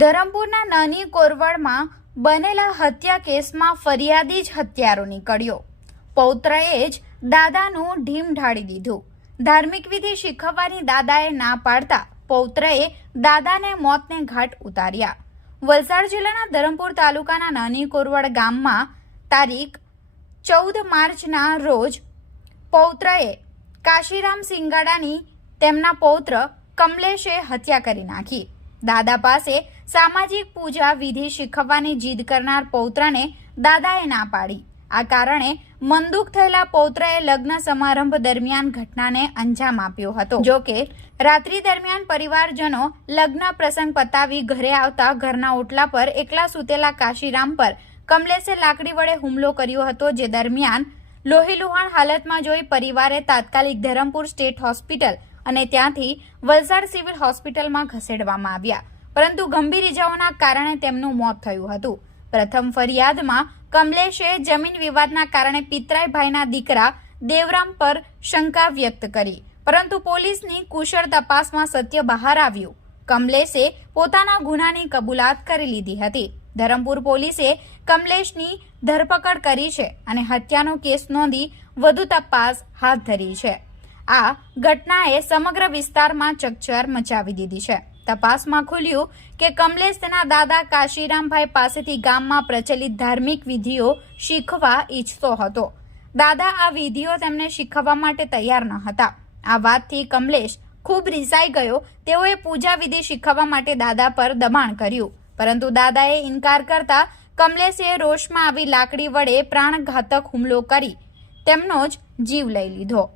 ધરમપુરના નાની કોરવડમાં બનેલા હત્યા કેસમાં ફરિયાદી જ હત્યારો નીકળ્યો. પૌત્રએ જ દાદાનું ઢીમ ઢાળી દીધું. ધાર્મિક વિધિ શીખવવાની દાદાએ ના પાડતા પૌત્રએ દાદાને મોતને ઘાટ ઉતાર્યા. વલસાડ જિલ્લાના ધરમપુર તાલુકાના નાની કોરવડ ગામમાં તારીખ ચૌદ માર્ચના રોજ પૌત્રએ કાશીરામ સિંગાડાની તેમના પૌત્ર કમલેશે હત્યા કરી નાખી. દાદા પાસે સામાજિક પૂજા વિધિ શીખવવાની જીદ કરનાર પૌત્રને દાદાએ ના પાડી. આ કારણે મંદુક થયેલા પૌત્રએ લગ્ન સમારંભ દરમિયાન ઘટનાને અંજામ આપ્યો હતો. જો કે, રાત્રિ દરમિયાન પરિવારજનો લગ્ન પ્રસંગ પતાવી ઘરે આવતા ઘરના ઓટલા પર એકલા સૂતેલા કાશીરામ પર કમલેશે લાકડી વડે હુમલો કર્યો હતો જે દરમિયાન લોહીલુહાણ હાલતમાં જોઈ પરિવારે તાત્કાલિક ધરમપુર સ્ટેટ હોસ્પિટલ અને ત્યાંથી વલસાડ સિવિલ હોસ્પિટલમાં ખસેડવામાં આવ્યા. પરંતુ ગંભીર ઇજાઓના કારણે તેમનું મોત થયું હતું. પ્રથમ ફરિયાદમાં કમલેશે જમીન વિવાદના કારણે પિતરાઈભાઈના દીકરા દેવરામ પર શંકા વ્યક્ત કરી. પરંતુ પોલીસની કુશળ તપાસમાં સત્ય બહાર આવ્યું. કમલેશે પોતાના ગુનાની કબૂલાત કરી લીધી હતી. ધરમપુર પોલીસે કમલેશની ધરપકડ કરી છે અને હત્યાનો કેસ નોંધી વધુ તપાસ હાથ ધરી છે. આ ઘટનાએ સમગ્ર વિસ્તારમાં ચકચાર મચાવી દીધી છે. તપાસમાં ખુલ્યું કે કમલેશ તેના દાદા કાશીરામભાઈ પાસેથી ગામમાં પ્રચલિત ધાર્મિક વિધિઓ શીખવા ઈચ્છતો હતો. દાદા આ વિધિઓ તેમને શીખવવા માટે તૈયાર ન હતા. આ વાતથી કમલેશ ખૂબ રિસાઈ ગયો. તેઓએ પૂજા વિધિ શીખવવા માટે દાદા પર દબાણ કર્યું. પરંતુ દાદાએ ઇનકાર કરતા કમલેશે રોષમાં આવી લાકડી વડે પ્રાણઘાતક હુમલો કરી તેમનો જ જીવ લઈ લીધો.